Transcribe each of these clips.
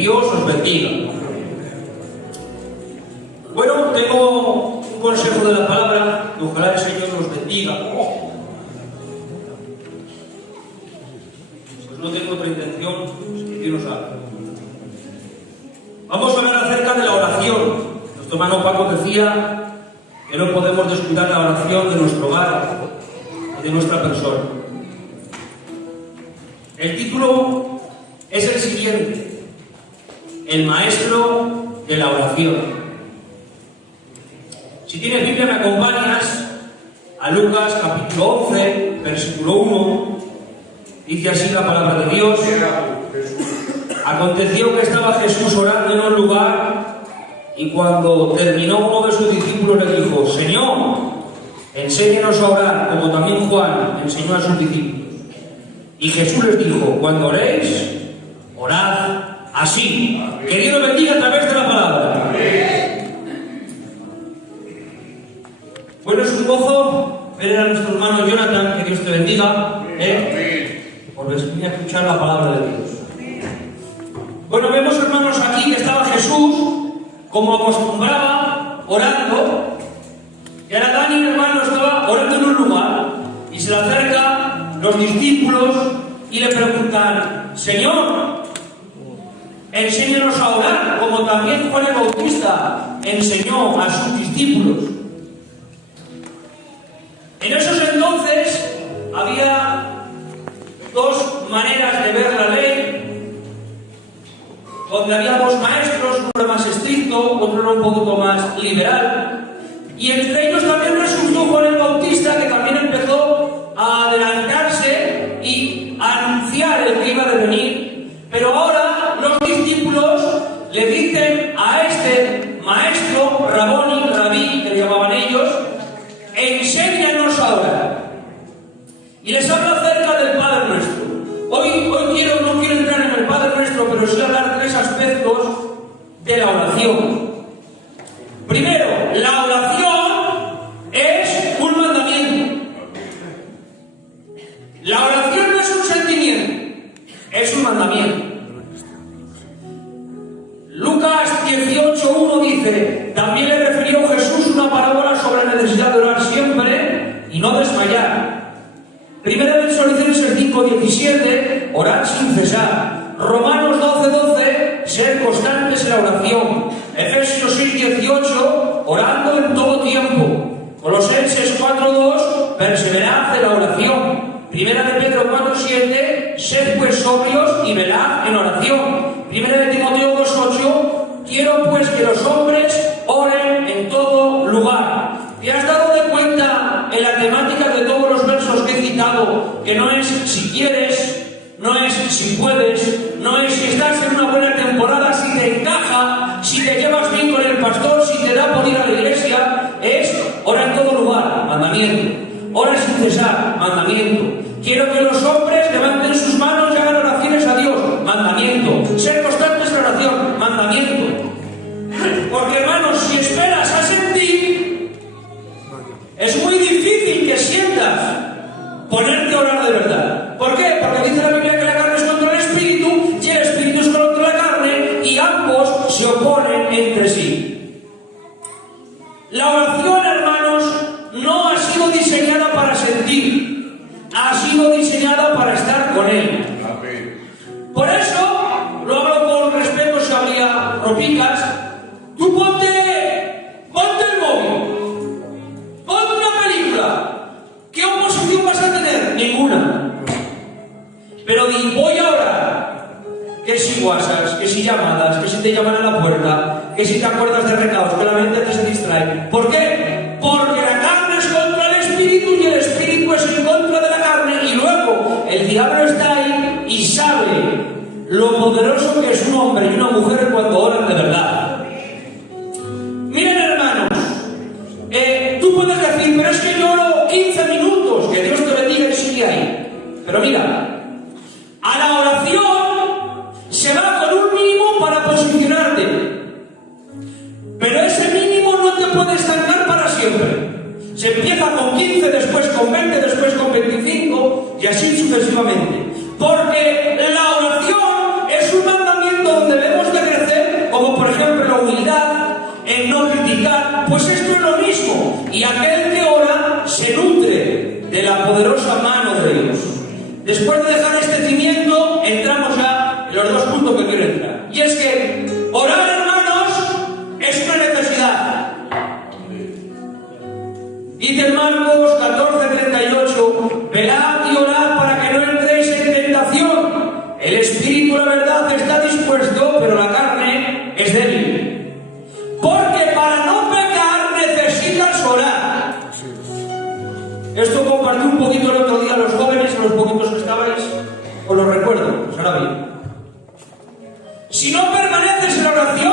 Dios os bendiga. Bueno, tengo un consejo de la palabra, que ojalá el Señor nos bendiga. Pues no tengo otra intención que Dios nos haga. Vamos a hablar acerca de la oración. Nuestro hermano Paco decía que no podemos descuidar la oración de nuestro hogar y de nuestra persona. El título es el siguiente: el maestro de la oración. Si tienes Biblia, me acompañas a Lucas capítulo 11, versículo 1. Dice así la palabra de Dios: aconteció que estaba Jesús orando en un lugar, y cuando terminó, uno de sus discípulos le dijo: Señor, enséñanos a orar, como también Juan enseñó a sus discípulos. Y Jesús les dijo: cuando oréis, orad así. Que Dios lo bendiga a través de la palabra. Bueno, es un gozo ver a nuestro hermano Jonathan, que Dios te bendiga, por venir a escuchar la palabra de Dios. Bueno, vemos, hermanos, aquí que estaba Jesús, como acostumbraba, orando. Y ahora Dani, hermano, estaba orando en un lugar, y se le acercan los discípulos y le preguntan: Señor, enséñanos a orar, como también Juan el Bautista enseñó a sus discípulos. En esos entonces había dos maneras de ver la ley, donde había dos maestros, uno era más estricto, otro era un poquito más liberal, y entre ellos también resurgió Juan el Bautista, que también empezó a adelantarse y a anunciar el que iba a venir. Pero ahora los discípulos le dicen a este maestro, Rabí, que le llamaban ellos: enséñanos a orar. Y les habla acerca del Padre Nuestro. Hoy no quiero entrar en el Padre Nuestro, pero sí hablar de tres aspectos de la oración. Primero, la oración es un mandamiento. La oración no es un sentimiento, es un mandamiento. Lucas 18:1 dice: también le refirió Jesús una parábola sobre la necesidad de orar siempre y no desmayar. Primera de Tesalonicenses 5:17, orad sin cesar. Romanos 12:12, ser constantes en la oración. Efesios 6:18, orando en todo tiempo. Colosenses 4:2, perseverad en la oración. Primera de Pedro 4:7, sed pues sobrios y velad en oración. Primera de Timoteo 2:8, quiero pues que los hombres oren en todo lugar. ¿Te has dado de cuenta en la temática de todos los versos que he citado que no es si quieres, no es si puedes, no es si estás en una buena temporada, si te encaja, si te llevas bien con el pastor, si te da por ir a la iglesia? Es ora en todo lugar, mandamiento. Ora sin cesar, mandamiento. Quiero que los hombres levanten sus manos y hagan oraciones a Dios, mandamiento. Ser constantes en la oración, mandamiento. Porque, hermanos, si esperas a sentir, es muy difícil que sientas ponerte a orar de verdad. ¿Por qué? Porque dice la Biblia que la carne es contra el espíritu y el espíritu es contra la carne, y ambos se oponen entre sí. La oración, hermanos, no ha sido diseñada para sentir, ha sido diseñada para estar con Él. Por eso, lo hablo con respeto si habría ropicas, tú ponte el móvil, ponte una película. ¿Qué oposición vas a tener? Ninguna. Pero di, voy a orar. Que si WhatsApp, que si llamadas, que si te llaman a la puerta, que si te acuerdas de recados, que la mente te se distrae. ¿Por qué? Porque la carne es contra el espíritu y el espíritu es en contra de la carne, y luego el diablo está ahí y sabe lo poderoso que es un hombre y una mujer cuando oran de verdad. Miren, hermanos, tú puedes decir, pero es que yo oro 15 minutos, que Dios te bendiga y sigue ahí. Pero mira, a la oración se va con un mínimo para posicionarte, pero ese mínimo no te puede estancar para siempre. Se empieza con 15, después con 20, después con 25 y así sucesivamente. Porque la oración es un mandamiento donde debemos de siempre la humildad, en no criticar, pues esto es lo mismo. Y aquel que ora se nutre de la poderosa mano de Dios. Después de dejar este cimiento, entramos ya en los dos puntos que quiero entrar. Y es que orar, hermanos, es una necesidad. Dice en Marcos 14:38, velad y orad para que no entréis en tentación. El espíritu, la verdad, está dispuesto, pero la carne es débil. Porque para no pecar necesitas orar. Esto compartí un poquito el otro día a los jóvenes, a los poquitos que estabais, os lo recuerdo, os hará bien. Si no permaneces en la oración,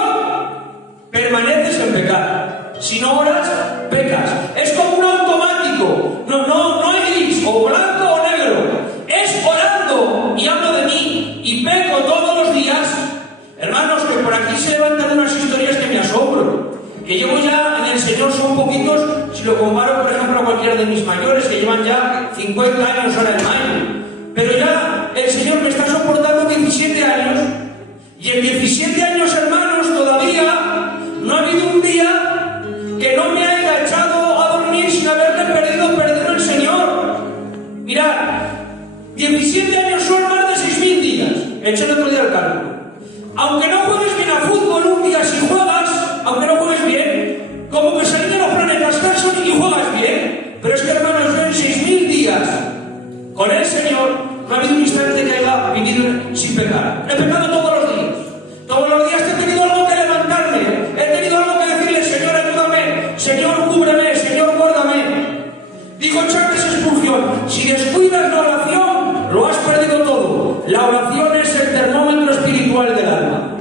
permaneces en pecar. Si no oras, pecas. Es como un automático. No hay gris, o blanco o negro. Es orando, y hablo de mí, y peco todos los días. Hermanos, que por aquí se levantan unas historias que me asombro. Que llevo ya en el Señor, son poquitos, si lo comparo, por ejemplo, a cualquiera de mis mayores, que llevan ya 50 años ahora en mayo. Pero ya el Señor me está soportando 17 años, y en 17 años, hermanos, todavía no ha habido un día que no me haya echado a dormir sin haberle perdido el Señor. Mirad, 17 años son más de 6.000 días. Eché el otro día el cálculo. Aunque no juegues bien a fútbol un día, si juegas, aunque no juegues bien, como que se alinean los planetas Carson y juegas bien. Pero es que, hermanos, yo en 6.000 días con el Señor no ha habido un instante que haya vivido sin pecar. He pecado todos los días. Todos los días he tenido algo que levantarme. He tenido algo que decirle: Señor, ayúdame. Señor, cúbreme. Señor, guárdame. Dijo Charles Spurgeon: si descuidas la oración, lo has perdido todo. La oración es el termómetro espiritual del alma.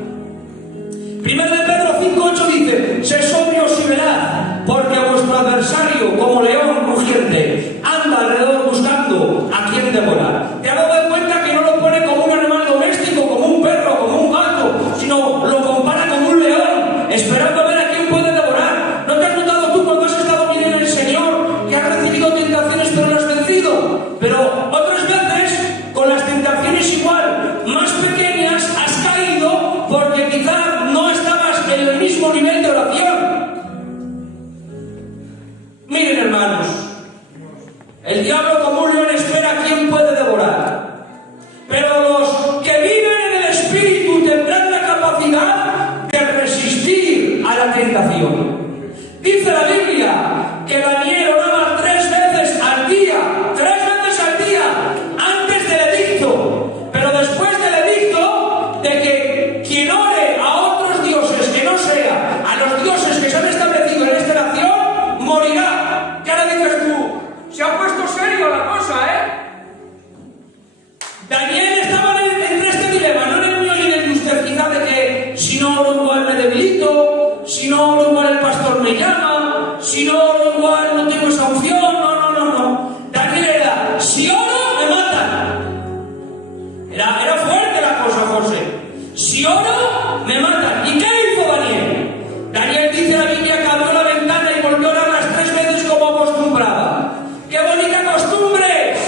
1 Pedro 5:8 dice: sed sobrios y velad, porque vuestro adversario, como león rugiente, anda alrededor buscando a quien devorar. ¿Te has dado cuenta que no lo pone como un animal doméstico, como un perro, como un gato, sino lo compara como un león, esperando a ver a quién puede devorar? ¿No te has notado tú cuando has estado bien en el Señor que has recibido tentaciones pero no has vencido? Pero otras veces, con las tentaciones igual, más pequeñas, has caído porque quizá no estabas en el mismo nivel de oración. Miren, hermanos, el diablo como un león espera a quien puede devorar. Pero los que viven en el Espíritu tendrán la capacidad de resistir a la tentación. Dice la Biblia que Daniel oraba 3 veces al día, antes del edicto. Pero después del edicto, de que quien ore a otros dioses que no sea a los dioses que se han establecido en esta nación, morirá. ¿Qué ahora dices tú? Se ha puesto serio la cosa, ¿eh? Daniel estaba entre este dilema, no en el mío y en el de usted, quizá, de que si no oro igual me debilito, si no oro igual el pastor me llama, si no oro igual no tengo esa unción. No. Daniel era: si oro me matan. Era fuerte la cosa, José. Si oro me matan. ¿Y qué hizo Daniel? Daniel, dice la Biblia, que abrió la ventana y volvió a orar las 3 veces como acostumbraba. ¡Qué bonita costumbre es!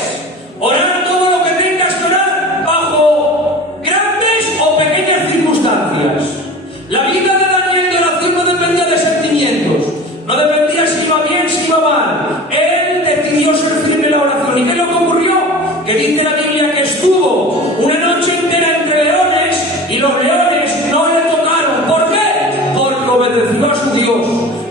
Orar todo lo que tengas que orar, bajo grandes o pequeñas circunstancias. La vida de Daniel de oración no dependía de sentimientos, no dependía si iba bien, si iba mal. Él decidió ser firme en la oración. ¿Y qué es lo que ocurrió? Que dice la Biblia que estuvo una noche entera entre leones y los leones no le tocaron. ¿Por qué? Porque obedeció a su Dios.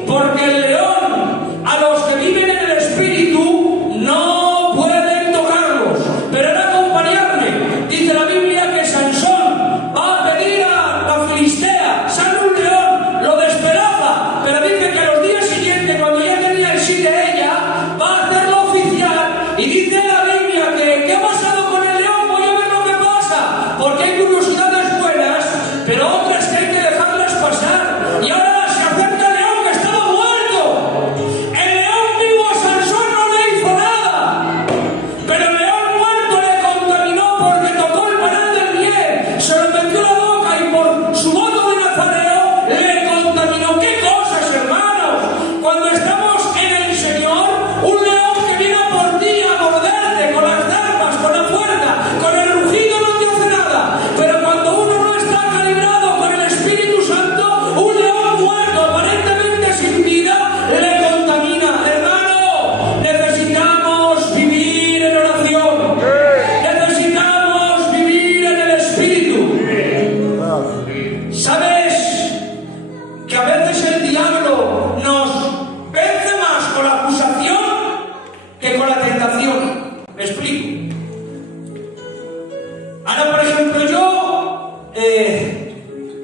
Porque el león, a los que viven en el Espíritu, no pueden tocarlos. Pero era acompañarme. Dice la Biblia que Sansón va a pedir a la Filistea: sale un león, lo despedaza. Pero dice que a los días siguientes, cuando ya tenía el sí de ella, va a hacerlo oficial. Y dice la Biblia que ¿qué ha pasado con el león? Voy a ver lo que pasa. Porque hay curiosidades buenas, pero otras que hay que dejarlas pasar. Y ahora se acerca el león que estaba muerto.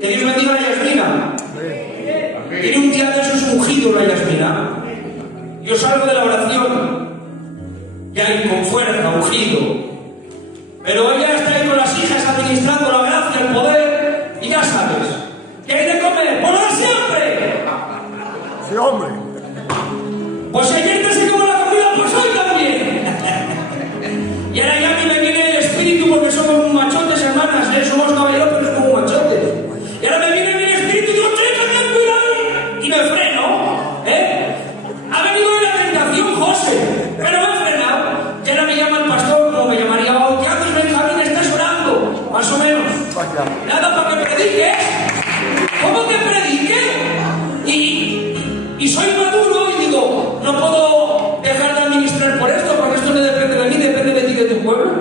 Que Dios bendiga a Yasmina. Tiene un día de esos ungidos la Yasmina. Yo salgo de la oración, ya hay con fuerza, ungido. Pero ella está ahí con las hijas administrando la gracia, el poder, y ya sabes. ¿Qué hay de comer? ¡Por lo de siempre! Sí, hombre. Pues si ayer te se come la comida, pues hoy también. Y ahora ya a mí me viene el espíritu porque somos machotes, hermanas, somos caballeros, pero es como machotes. Y ahora me viene el espíritu y digo, ten cuidado, y me freno, Ha venido de la tentación, José, pero me he frenado. Y ahora me llama el pastor, como me llamaría hoy, ¿qué haces, Benjamín? ¿Estás orando? Más o menos. Nada, para que prediques. ¿Cómo que predique? Y soy maduro y digo, no puedo dejar de administrar por esto, porque esto no depende de mí, depende de ti y de tu pueblo.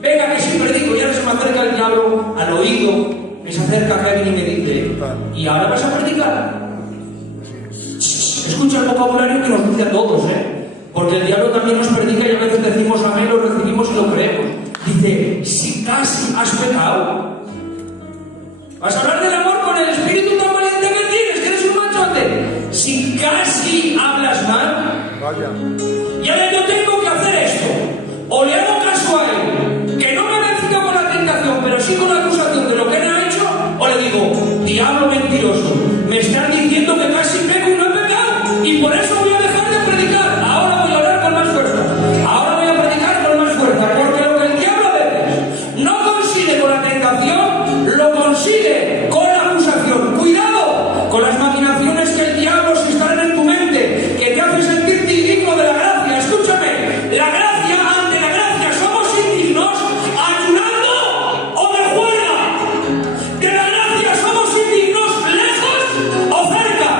Venga, que sí predico, y ahora se me acerca el diablo al oído, me se acerca Kevin y me dice, ¿y ahora vas a predicar? Escucha el vocabulario que nos dice a todos, porque el diablo también nos predica y a veces decimos amén, lo recibimos y lo creemos. Dice, si casi has pecado, vas a hablar del amor con el espíritu tan valiente que tienes, que eres un machote. Si casi hablas mal, y ahora yo tengo que hacer esto, o le hago caso a él, que no me vencido con la tentación, pero sí con la acusación de lo que él ha hecho, o le digo, diablo mentiroso, me están diciendo que casi peco y no he pecado, y por eso voy a dejar de predicar. Ahora voy a hablar con más fuerza, ahora voy a predicar con más fuerza, porque lo que el diablo a veces no consigue con la tentación, lo consigue con la acusación. Cuidado con las maquinaciones que el diablo se instalan en tu mente, que te hace sentirte indigno de la gracia. Escúchame, la gracia, ante la gracia somos indignos, ayunando o de juerga. De la gracia somos indignos, lejos o cerca.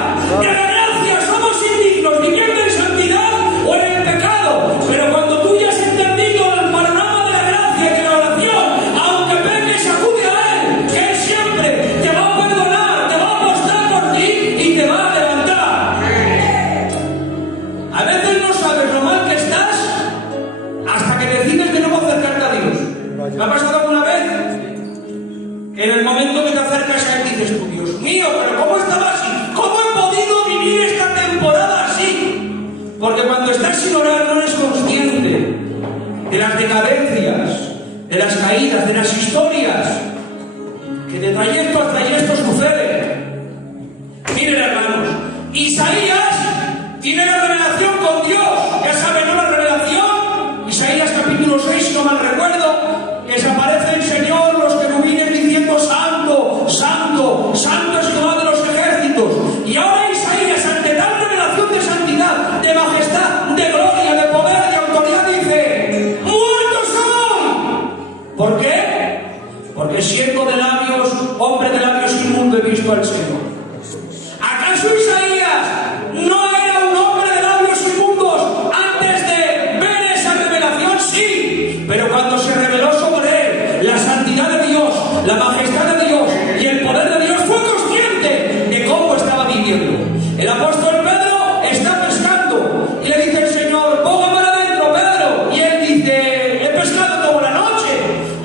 De la gracia somos indignos, viviendo en santidad o en el pecado. Pero cuando tú ya has entendido el panorama de la gracia y de la oración, aunque peques, acude a él, que él siempre te va a perdonar, te va a apostar por ti y te va a levantar. A veces no sabes lo mal que estás hasta que decides de nuevo acercarte a Dios. ¿Me ha pasado alguna vez? Que en el momento que te acercas a él dices tú, Dios mío, pero ¿cómo estaba así? ¿Cómo he podido vivir esta temporada así? Porque cuando estás sin orar no eres consciente de las decadencias, de las caídas, de las historias que de trayecto a trayecto suceden. Miren, hermanos, Isaías tiene la revelación con Dios. Ya saben, ¿no? La revelación, Isaías capítulo 6, si no mal recuerdo, que se aparece el Señor, los querubines diciendo santo, santo, santo es Jehová de los ejércitos. Y ahora Isaías, ante tal revelación de santidad, de majestad, de gloria, de poder, de autoridad, dice, ¡muertos soy! ¿Por qué? Porque siendo de labios, hombre de labios inmundo, he visto al Señor. ¿Acaso Isaías no era un hombre de labios inmundos antes de ver esa revelación? Sí, pero cuando se reveló sobre él la santidad de Dios, la majestad de Dios y el poder de Dios, fue consciente de cómo estaba viviendo. El apóstol Pedro está pescando y le dice el Señor, ponga para adentro, Pedro, y él dice, he pescado toda la noche,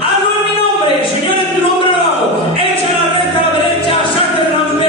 hazlo en mi nombre, Señor, en tu nombre lo hago, echa la red a la derecha, saca el rampe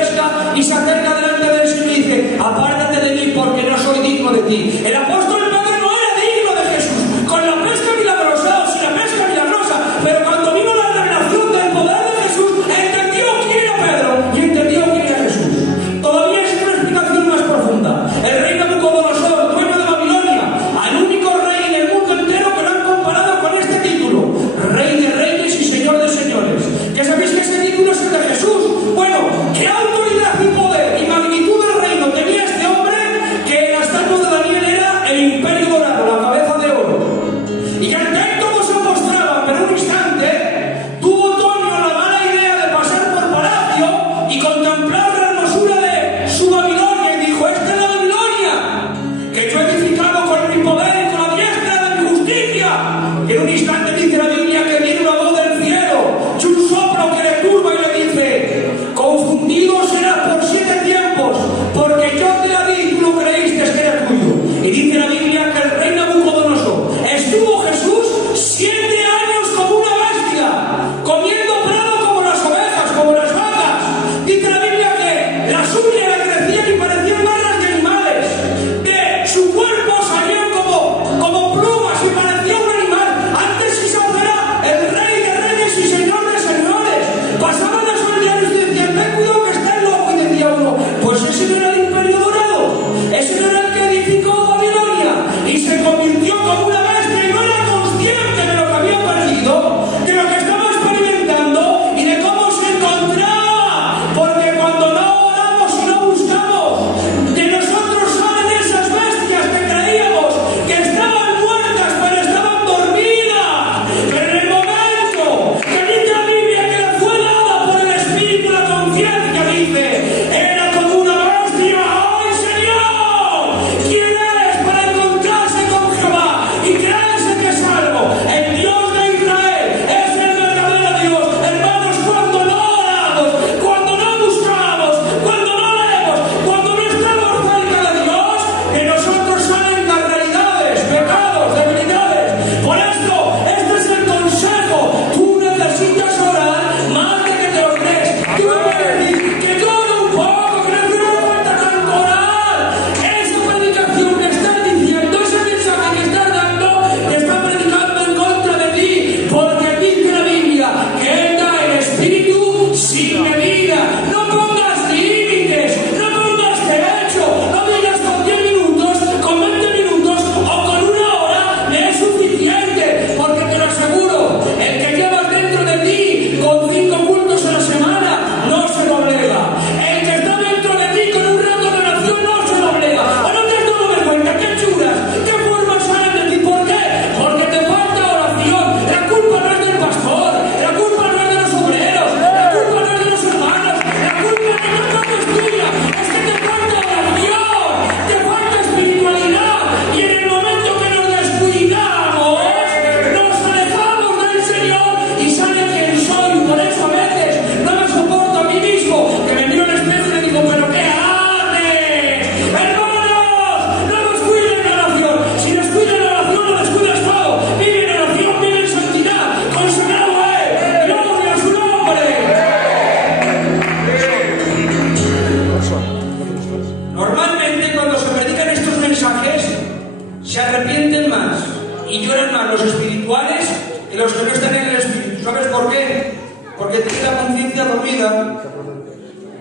vida.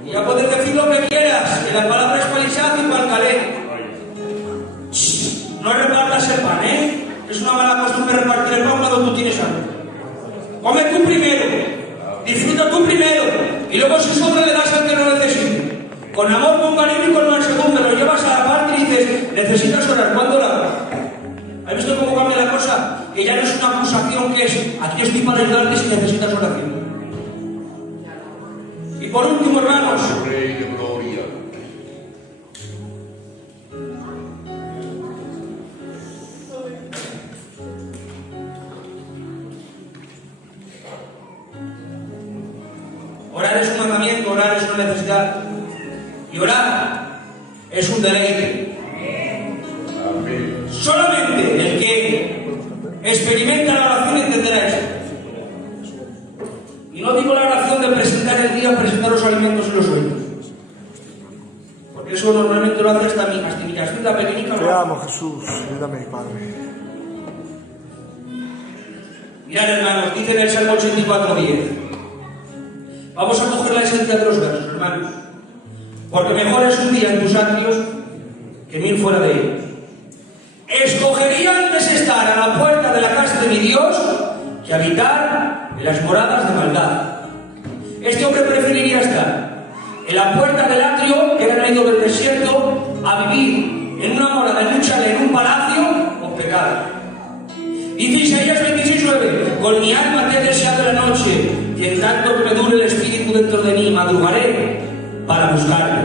Y ya puedes decir lo que quieras, que la palabra es palisazo y palcalé. No repartas el pan, ¿eh? Es una mala costumbre repartir el pan cuando tú tienes hambre. Come tú primero, disfruta tú primero, y luego si sobra le das al que no necesite. Con amor, con cariño y con mansedumbre lo llevas a la parte y dices, necesitas orar, ¿cuándo orar? ¿Has visto cómo cambia la cosa? Que ya no es una acusación, que es, aquí estoy para ayudarte si necesitas oración. Y por último, hermanos, Rey de gloria. orar es un mandamiento, orar es una necesidad. Y orar es un deleite. Amén. Solamente el que experimenta la oración entenderá esto. Y no digo la oración de presentar el día, presentar los alimentos y los sueños. Porque eso normalmente lo hace hasta mi casita pequeñica. Te amo, Jesús. Ayúdame, Padre. Mirad, hermanos, dice en el Salmo 84:10. Vamos a coger la esencia de los versos, hermanos. Porque mejor es un día en tus atrios que 1000 fuera de ellos. Escogería antes estar a la puerta de la casa de mi Dios que habitar en las moradas de maldad. Este hombre preferiría estar en la puerta del atrio, que era en medio del desierto, a vivir en una morada, en un chalet, en un palacio, con pecado. Dice Isaías 26:9: con mi alma te he deseado la noche, y en tanto que me dure el espíritu dentro de mí, madrugaré para buscarle.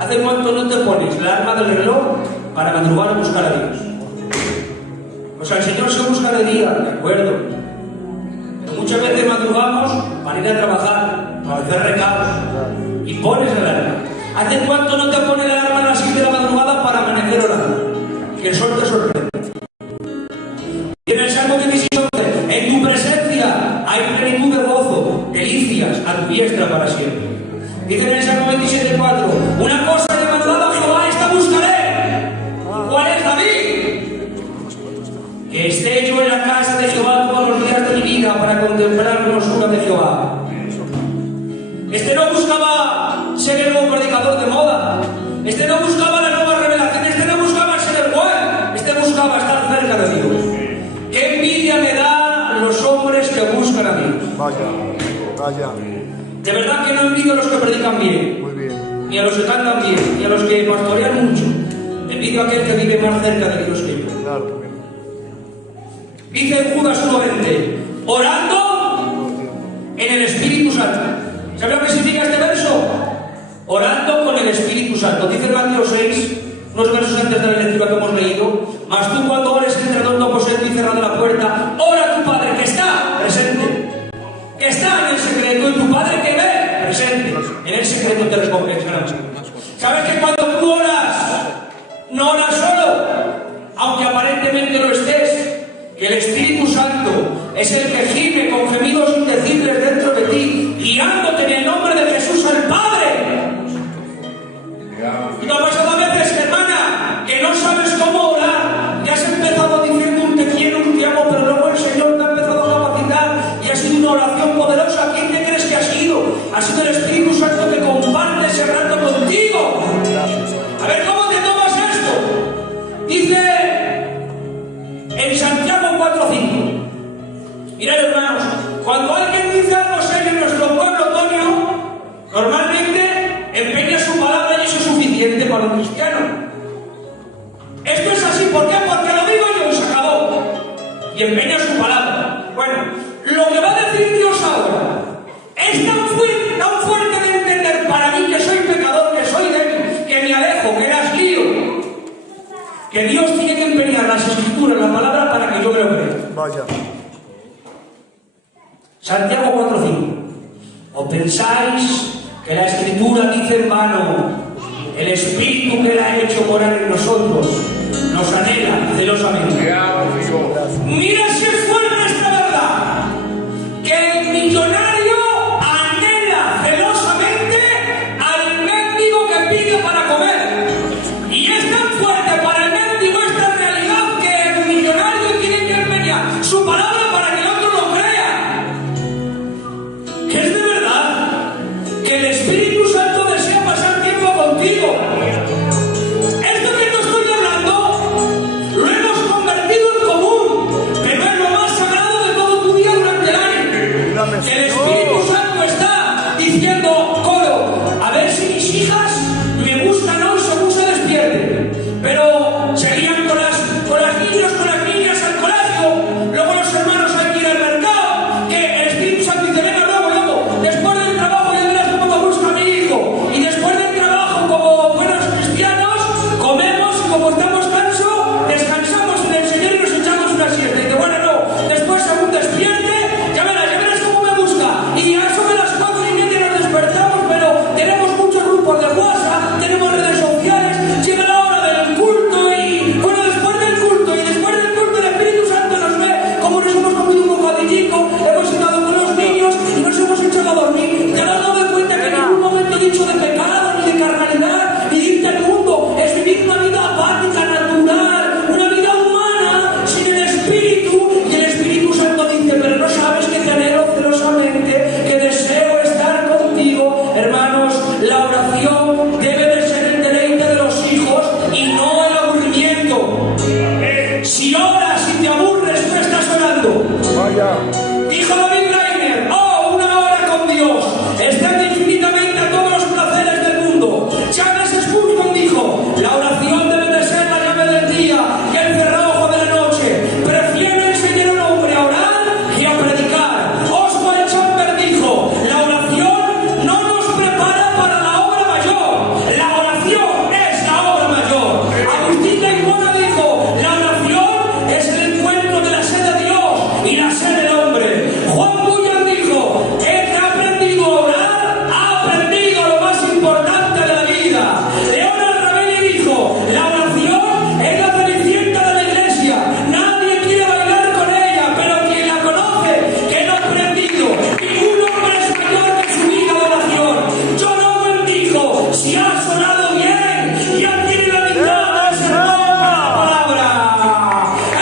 ¿Hace cuánto no te pones la alarma del reloj para madrugar a buscar a Dios? O sea, el Señor se busca de día, de acuerdo. Pero muchas veces madrugamos para ir a trabajar, para hacer recados. Y pones la alarma. ¿Hace cuánto no te pones la alarma a las 6 de la madrugada para amanecer orando? Que el sol te sorprende. Y en el Salmo 16:11: en tu presencia hay plenitud de gozo, delicias a tu diestra para siempre. Dice en el Salmo 27:4: una cosa he demandado a Jehová, esta buscaré. ¿Cuál es, David? Que esté yo en la casa de Jehová todos los días de mi vida para contemplar la hermosura de Jehová. Este no buscaba ser el nuevo predicador de moda. Este no buscaba la nueva revelación. Este no buscaba ser el buen. Este buscaba estar cerca de Dios. Qué envidia me da los hombres que buscan a Dios. Vaya. De verdad que no envidio a los que predican bien, Muy bien. ni a los que cantan bien, ni a los que pastorean mucho. Envidio a aquel que vive más cerca de Dios que yo. Claro, también. Dice en Judas 1:20: orando en el Espíritu Santo. ¿Sabes lo que significa este verso? Orando con el Espíritu Santo. Dice en Mateo 6, unos versos antes de la lectura que hemos leído: mas tú cuando ores entra en tu aposento y cerrada la puerta, ora a tu Padre que está presente, que está en el secreto, y tu Padre que ve presente, en el secreto te recompensará. ¿Sabes que cuando tú oras, no oras solo, aunque aparentemente lo estés? Que el Espíritu Santo es el que gime con gemidos indecibles dentro de ti, guiándote en el nombre de Jesús al Padre. Y te ha pasado a veces, hermana, que no sabes cómo orar, que has empezado diciendo un te quiero, un te amo, pero luego el Señor te ha empezado a capacitar y ha sido una oración poderosa. ¿Quién te crees que ha sido? Ha sido el Espíritu Santo que comparte ese rato contigo. A ver, ¿cómo te tomas esto? Dice en Santiago 4:5. Mirad, hermanos, cuando alguien dice algo serio en nuestro pueblo, Antonio, normalmente empeña su palabra y eso es suficiente para un cristiano. Esto es así, ¿por qué? Porque lo digo yo y se acabó. Y empeña su palabra. Bueno, lo que va a decir Dios ahora es tan fuerte de entender para mí, que soy pecador, que soy débil, que me alejo, que las lío, que Dios tiene que empeñar las escrituras, la palabra, para que yo me lo crea. Vaya. Santiago 4:5. ¿O pensáis que la escritura dice en vano: el Espíritu que la ha hecho morar en nosotros nos anhela celosamente? Te amo, Dios. Mira si es fuerte esta verdad, que el millonario anhela celosamente al mendigo que pide para comer. Y es tan fuerte para el mendigo esta realidad que el millonario tiene que empeñar su palabra para que el otro lo crea. Que es de verdad. diciendo, coro, a ver si mis hijas me buscan hoy según se despierten. Pero seguían con las niños, con las niñas al colegio, luego los hermanos hay que ir al mercado, que el Espíritu Santo dice, venga, luego, después del trabajo ya verás cómo me busca mi hijo. Y después del trabajo, como buenos cristianos, comemos y como estamos cansados, descansamos en el Señor y nos echamos una siesta. Y dice, bueno, no, después según despierte, ya verás cómo me busca. Y a eso de las 4:30 nos despertamos, pero tenemos muchos grupos de WhatsApp, tenemos redes sociales, llega la hora del culto y, bueno, después del culto el Espíritu Santo nos ve como nos hemos comido un bocadillico, hemos estado con los niños y nos hemos echado a dormir. Y te has dado cuenta que en ningún momento he dicho de pecado, ni de carnalidad, ni de irte al mundo. Es vivir una vida apática, natural, una vida humana, sin el Espíritu. Y el Espíritu Santo dice, pero no sabes que te anhelo celosamente, que deseo estar contigo. Hermanos, la oración debe de ser el deleite de los hijos y no el aburrimiento. Si oras y te aburres, no estás orando. Vaya. Dijo David Reiner, oh, una hora con Dios, extiende infinitamente a todos los placeres del mundo. Charles Spurgeon dijo, la oración debe de ser la llave del día y el cerrojo de la noche. Prefiero enseñar a un hombre a orar y a predicar. Oswald Chambers dijo, la oración no nos prepara para la obra mayor. La oración es la obra mayor. Agustín de Hipona dijo, la oración es el encuentro de la sed de Dios y la sed del hombre. Juan Bullan dijo, el que ha aprendido a orar, ha aprendido lo más importante de la vida. Leonard Ravelli dijo, la oración es la cenicienta de la iglesia. Nadie quiere bailar con ella, pero quien la conoce, que no ha aprendido. Ningún hombre es mayor que su vida de oración. John Owen dijo, si has orado bien, ya tiene la mitad del sermón para la palabra.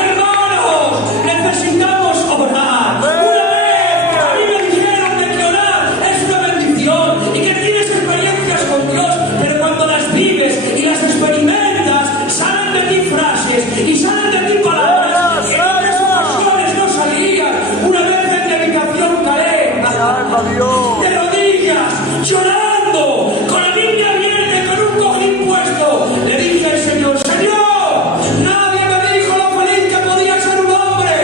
Hermanos, necesitamos orar. Una vez a mí me dijeron de que orar es una bendición y que tienes experiencias con Dios, pero cuando las vives y las experimentas, salen de ti frases y salen de ti palabras que en otras ocasiones no salían. Una vez en mi habitación caí Alma Dios. de rodillas, llorando, con la Biblia abierta, con un cojín puesto. Le dije al Señor, Señor, nadie me dijo lo feliz que podía ser un hombre,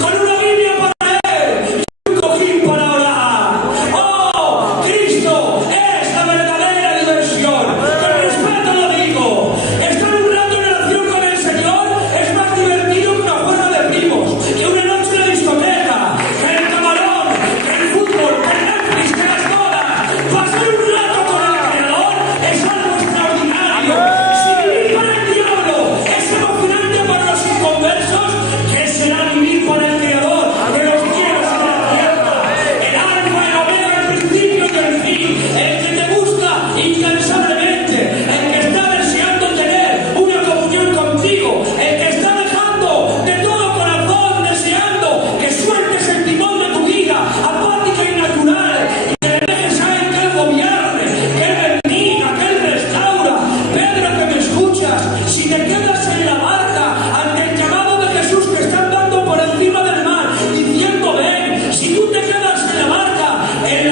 con una Biblia para él y un cojín para orar. Oh, Cristo es la verdadera diversión. Con respeto lo digo, estar un rato en oración con el Señor es más divertido que una juega de primos, que una noche en la discoteca, que el camarón, que el fútbol, que el Netflix, que las bodas. Pasar un rato con el Creador es algo extraordinario. Si vivir para el diablo es emocionante para los inconversos, ¿qué será vivir para el Creador de los cielos y de la tierra? El alfa, el omega, el principio y el fin, el que te busca incansablemente, el que está deseando tener una comunión contigo, el que está dejando de todo corazón, deseando que sueltes el timón de tu vida apática y natural y que le dejes a él que él gobierne, que él bendiga, que él restaura. Pedro, que me escuchas, si te quedas en la barca ante el llamado de Jesús que está andando por encima del mar diciendo ven, si tú te quedas en la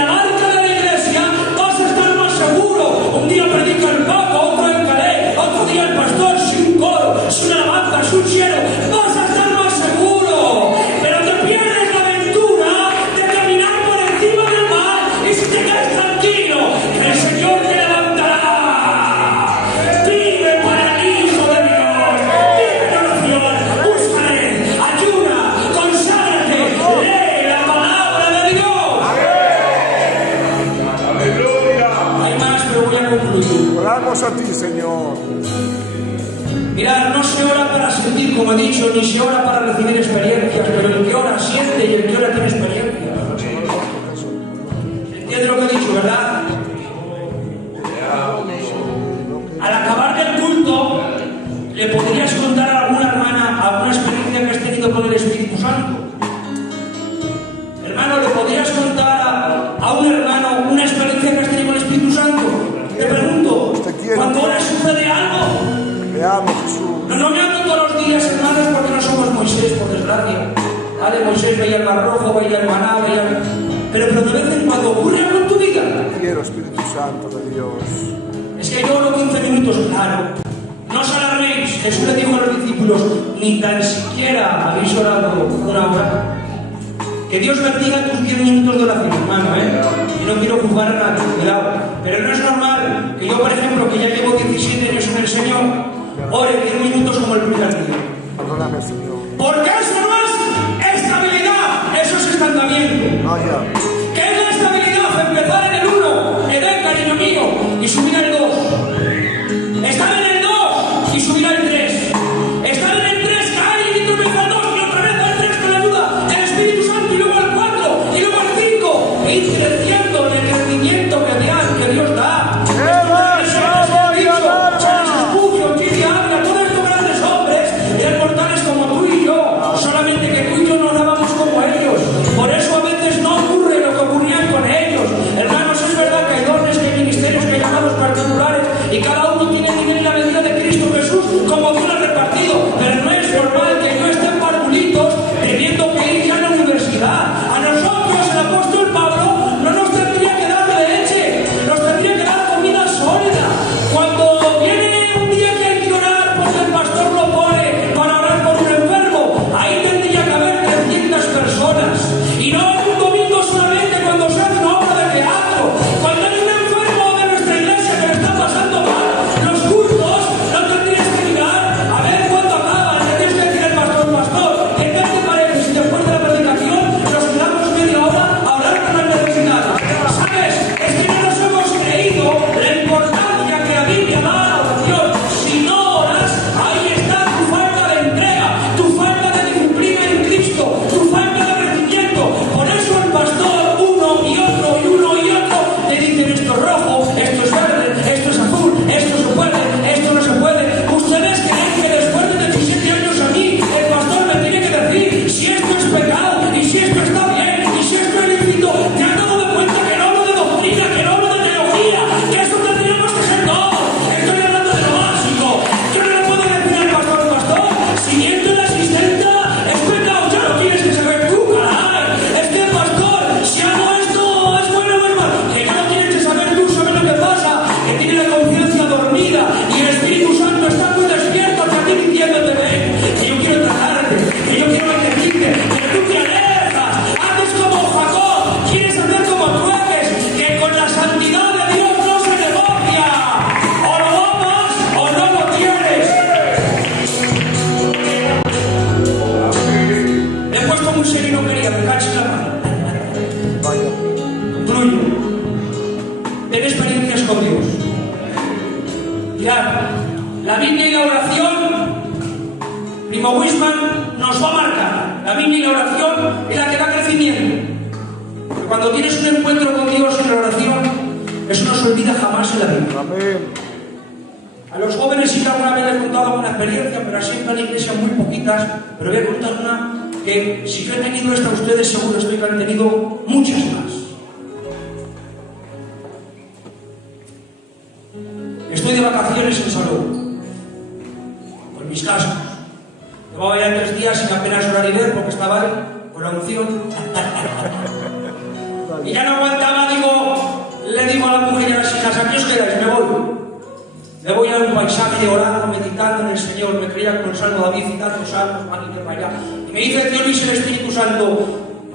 barca de la iglesia, vas a estar más seguro. Un día predica el Papa, otro el Calais, otro día el pastor, si un coro, si una alabanza, si un cielo, vas a estar más seguro. Pero te pierdes la aventura de caminar por encima del mar y si te quedas tranquilo, que el Señor te levantará. Vive para el Hijo de Dios, vive en oración, búscale, ayuda, conságrate, lee la palabra de Dios. Aleluya. Hay más, pero voy a concluir. Oramos a ti, Señor. Mirad, no se ora para sentir, como he dicho, ni se ora para recibir experiencias, pero el que ora siente y el que ora tiene experiencias. ¿Entiendes lo que he dicho, verdad? Al acabar del culto, ¿le podrías contar a alguna hermana alguna experiencia que has tenido con el Espíritu Santo? Hermano, ¿le podrías contar a un hermano una experiencia que has tenido con el Espíritu Santo? Te pregunto, ¿cuando ahora sucede algo? Te amo, Jesús. No me hablo todos los días, hermanos, porque no somos Moisés, por desgracia. ¿Vale? Moisés veía el mar rojo, veía el maná, veía... Pero de vez en cuando ocurre algo en tu vida. quiero, Espíritu Santo de Dios. Es que yo oro 15 minutos, claro. No os alarméis, Jesús le dijo a los discípulos, ni tan siquiera habéis orado una hora. Que Dios bendiga tus 10 minutos de oración, hermano, Y no quiero juzgar a nadie, cuidado. Pero no es normal que yo, por ejemplo, que ya llevo 17 años en el Señor, ore 10 minutos como el primer día. Perdóname, Señor. Porque eso no es estabilidad, eso es estancamiento. Vaya. ¿Qué es la estabilidad? Empezar en el 1, Edén, cariño mío, y subir al 2. Estar en el 2 y subir al 3. Estar en el 3, caer y tropezar al 2 y otra vez al 3 con la ayuda del Espíritu Santo y luego al 4 y luego al 5 e ir creciendo en el crecimiento que Dios da. Todos estos grandes hombres eran mortales como tú y yo, solamente que tú y yo no dábamos como ellos. Por eso a veces no ocurre lo que ocurría con ellos. Hermanos, es verdad que hay dones, que hay ministerios, que hay llamados particulares y cada uno tiene el nivel y la medida de Cristo Jesús como Dios lo ha repartido. Pero no es normal que yo esté en parvulitos teniendo que ir ya a la universidad. A nosotros, el apóstol Pablo, no nos tendría que dar leche, nos tendría que dar comida sólida. Cuando viene un día que hay que orar porque el pastor lo pone para orar por un enfermo, ahí tendría que haber 300 personas. Y no en un domingo solamente cuando se hace una obra de teatro. Cuando hay un enfermo de nuestra iglesia que le está pasando mal, los cultos no tendrías que mirar a ver cuándo acaban. Tendrías que decir al pastor, ¿qué te parece si después de la predicación nos quedamos media hora a orar con las necesidades? ¿Sabes? Es que no nos hemos creído la importancia que la Biblia da a la oración. Si no oras, ahí está tu falta de entrega, tu falta de disciplina en Cristo, tu falta de rendimiento. Por eso el pastor, uno y otro, te dicen esto es rojo, esto es verde, esto es azul, esto se puede, esto no se puede. Ustedes creen que después de 17 años a mí, el pastor me tiene que decir si esto es pecado, y si esto está bien, y si esto es lícito. ¿Te has dado de cuenta que no hablo de doctrina, que no hablo de teología, que eso tendríamos que ser todos? Estoy hablando de lo básico. Yo no le puedo decir al pastor, si miento en la asistenta, es pecado, ya lo tienes que saber tú, caray. Es que pastor, si hago esto, es bueno o es malo, que ya lo tienes que saber tú. ¿Sabes lo que pasa? Que tiene la conciencia dormida y el Espíritu Santo está muy despierto hacia ti diciéndote, ven, que yo quiero tratarte, que yo quiero bendecirte, que tú te alejas, haces como Jacob, quieres hacer como trueques, que con la santidad de Dios no se negocia. O lo amas o no lo tienes. Me he puesto muy serio y no quería, me cacho en la mano. Vaya. Concluyo. Ten experiencias con Dios. Mirad, la Biblia y la oración, Primo Wisman nos va a marcar. La Biblia y la oración es la que da crecimiento. Porque cuando tienes un encuentro con Dios en la oración, eso no se olvida jamás en la vida. Amén. A los jóvenes sí que alguna vez les he contado alguna experiencia, pero siempre en la iglesia muy poquitas. Pero voy a contar una que si yo he tenido esta, ustedes seguro estoy que han tenido muchas más. Estoy de vacaciones en Salud, con mis cascos. Llevaba ya 3 días sin apenas orar y ver porque estaba ahí, con la unción. Y ya no aguantaba, le digo a la mujer y a las hijas, ¿a qué os quedáis? Me voy. Me voy a un paisaje orando, meditando en el Señor. Me creía con el Salmo David citando salmos, van y para allá. Y me dice el Dios Luis, el Espíritu Santo,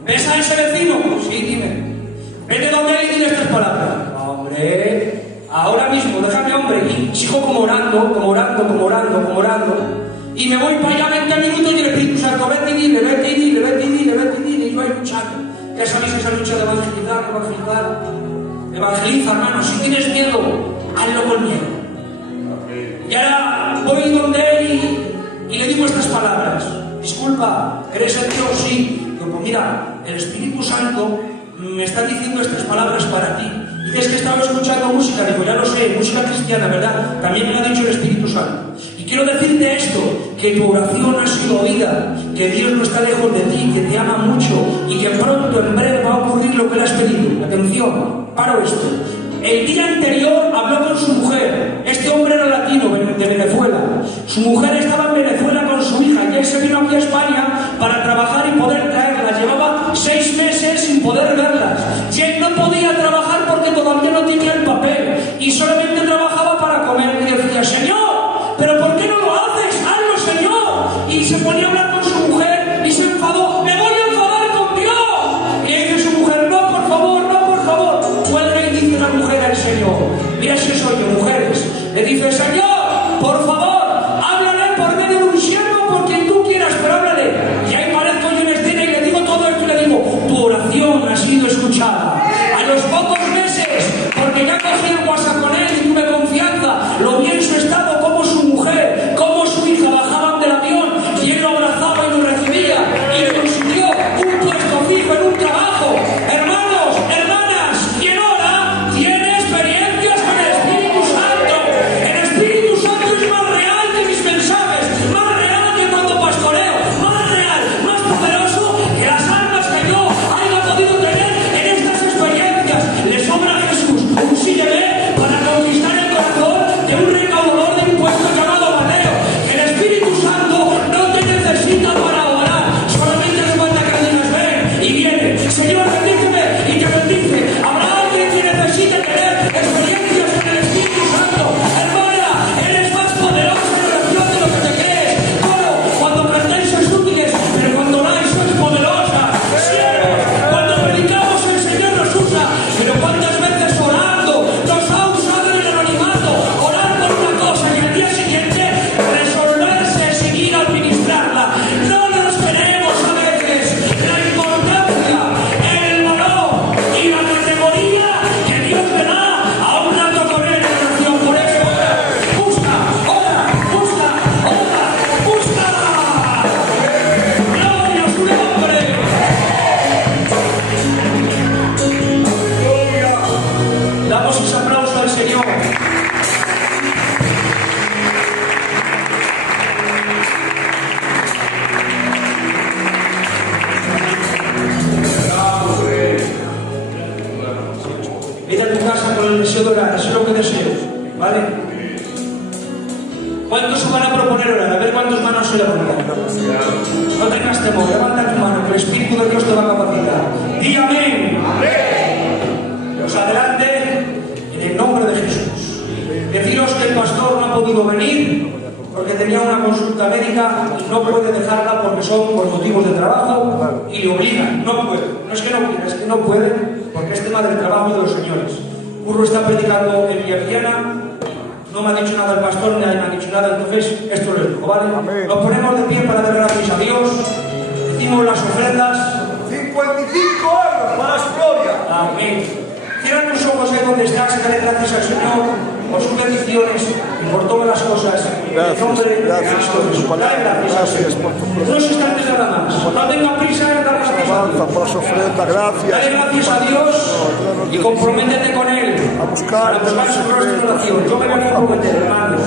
¿ves a ese vecino? Sí, dime. Vete donde él y dile estas palabras. Hombre, ahora mismo, déjame, hombre. Y sigo como orando. Y me voy para allá 20 minutos y el Espíritu Santo, vete y dile. Y yo ahí luchando. Ya sabéis esa lucha de evangeliza, hermano. Si tienes miedo, hazlo con miedo. Y ahora voy donde él y le digo estas palabras. Disculpa, ¿eres el Dios? Sí. Digo, pues mira, el Espíritu Santo me está diciendo estas palabras para ti. Dices que estaba escuchando música. Digo, ya lo sé, música cristiana, ¿verdad? También me lo ha dicho el Espíritu Santo. Y quiero decirte esto, que tu oración ha sido oída, que Dios no está lejos de ti, que te ama mucho y que pronto, en breve, va a ocurrir lo que le has pedido. Atención, paro esto. El día anterior habló con su mujer. Este hombre era latino, de Venezuela. Su mujer estaba en Venezuela con su hija y él se vino aquí a España para trabajar y poder traerlas. Llevaba 6 meses sin poder verlas. Y él no podía trabajar porque todavía no Mira si soy yo, mujeres. Le dice, Señor, por favor, háblale por medio de un siervo por quien tú quieras, pero háblale. Y ahí parezco yo en escena y le digo todo esto y le digo, tu oración ha sido escuchada. A los pocos meses, porque ya cogí el WhatsApp con él y tuve confianza, lo vi en su estado, como su mujer, como su hija bajaban del avión y él lo abrazaba y lo recibía y le consiguió un puesto fijo en un trabajo. Hermanos, hermanas, quien ora tiene experiencias con el Espíritu Santo. El Espíritu Santo es más real que mis mensajes, más real que cuando pastoreo, más real, más poderoso que las almas que yo haya podido tener en estas experiencias. Le sobra a Jesús un sígueme para conquistar el corazón de un recaudador de impuestos llamado Mateo. El Espíritu Santo no te necesita para orar, solamente le falta que le digas ven y viene. Señor, bendíceme y te bendice. Habrá alguien que necesite tener experiencias con el Espíritu Santo. Hermana, eres más poderosa en oración de lo que te crees. Coro, cuando cantáis sois útiles, pero cuando oráis sois poderosa. Siervos, cuando predicamos el Señor nos usa, pero cuántas veces orando nos ha usado en el anonimato. Orar por una cosa y al día siguiente resolverse, seguir al ministrarla. No nos creemos a veces la importancia, el valor y la categoría que Dios le da a un rato con él en oración. Por eso ora, busca, ora, busca, ora, busca. Gloria a su nombre. Damos ese aplauso al Señor. Vete a tu casa con el deseo de orar, eso es lo que deseo, ¿vale? ¿Cuántos se van a proponer orar? A ver cuántas manos se levantan. No tengas temor, levanta tu mano, que el Espíritu de Dios te va a capacitar. Di amén. Dios adelante, en el nombre de Jesús. Deciros que el pastor no ha podido venir porque tenía una consulta médica y no puede dejarla porque son por motivos de trabajo y le obligan. No puede. No es que no quiera, es que no puede porque es tema del trabajo y de los señores. Curro está predicando en Villaviana. No me ha dicho nada el pastor, ni me ha dicho nada, entonces esto les digo, ¿vale? Amén. Nos ponemos de pie para dar gracias a Dios. Decimos las ofrendas. 55 euros para su gloria. Amén. Cierra tus ojos ahí donde estás y dale gracias al Señor por sus bendiciones y por todas las cosas. Gracias, En nombre de gracias Cristo por tu Jesús. palabra, Dale gracias al gracias Señor. por tu palabra. Unos instantes nada más. No tenga prisa en dar gracias a Avanza Dios. por las ofrendas, gracias. Dale gracias a Dios y comprométete con Él A buscar para buscar su rostro de oración. Yo me voy a comprometer, hermanos.